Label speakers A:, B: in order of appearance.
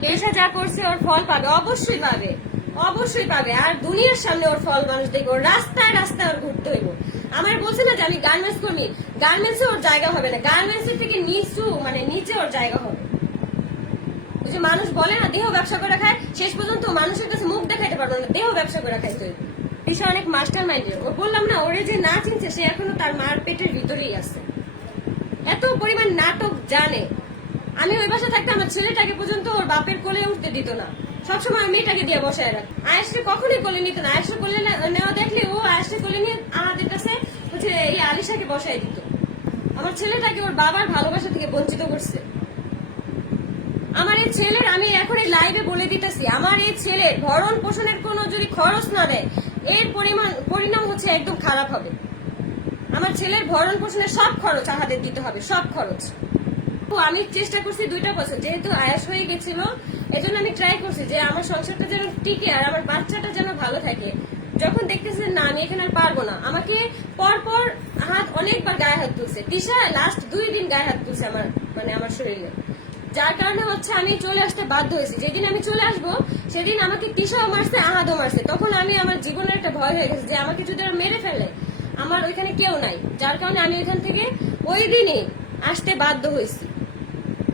A: পেশা যা করছে, ওর ফল পাবে। অবশ্যই পাবে। অবশ্যই পাবে। আর দুনিয়ার সামনে ওর ফল মানুষ দেখবে রাস্তায় রাস্তায় ওর ঘুরতে হইব। আমার বলছে না যে আমি গার্মেন্টস কর্মী গার্মেন্টসে ওর জায়গা হবে না। গার্মেন্টস এর থেকে নিচু মানে নিচে ওর জায়গা হবে। যে মানুষ বলে না, দেহ ব্যবসা করে খায়, শেষ পর্যন্ত মানুষের কাছে মুখ দেখাইতে পারবে না। দেহ ব্যবসা করে খাইতে হইবে। সে অনেক মাস্টার মাইন্ডের ও বললাম না, ওরে যে না চিনছে সে এখনও তার মার পেটের ভিতরেই আছে। এত পরিমাণ নাটক জানে। আমি ওই বাসা থাকতে আমার ছেলেটাকে পর্যন্ত ওর বাপের কোলে উঠতে দিত না। সবসময় আমার মেয়েটাকে দিয়ে বসায় রাখ আয়েসকে কখনোই কোলে নিত না। আয়েসকে কোলে নেওয়া দেখলে ও আয়েসকে কোলে নিয়ে আমাদের কাছে হচ্ছে এই আলিশাকে বসায় দিত। আমার ছেলেটাকে ওর বাবার ভালোবাসা থেকে বঞ্চিত করছে। আমার এই ছেলের আমি এখন এই লাইভে বলে দিতেছি, আমার এই ছেলের ভরণ পোষণের কোনো যদি খরচ না দেয়, এর পরিমাণ পরিণাম হচ্ছে একদম খারাপ হবে। আমার ছেলের ভরণ পোষণের সব খরচ আমাদের দিতে হবে, সব খরচ। আমি চেষ্টা করছি দুইটা বছর। যেহেতু আয়াস হয়ে গেছিল, এজন্য আমি ট্রাই করছি যে আমার সংসারটা যেন টিকে আর আমার বাচ্চাটা যেন ভালো থাকে। যখন দেখতেছে না, আমি এখানে আর পারব না। আমাকে পর পর হাত অনেকবার গায়ে হাত তুলছে। তিশা লাস্ট দুই দিন গায়ে হাত তুলছে আমার মানে আমার শরীরে। যার কারণে হচ্ছে আমি চলে আসতে বাধ্য হয়েছি। যেদিন আমি চলে আসব, সেদিন আমাকে তিশাও মারছে, আহাদও মারছে। তখন আমি আমার জীবনের একটা ভয় হয়ে গেছে যে, আমাকে যদি ওরা মেরে ফেলে, আমার ওইখানে কেউ নাই। যার কারণে আমি ওইখান থেকে ওই দিনই আসতে বাধ্য হয়েছি।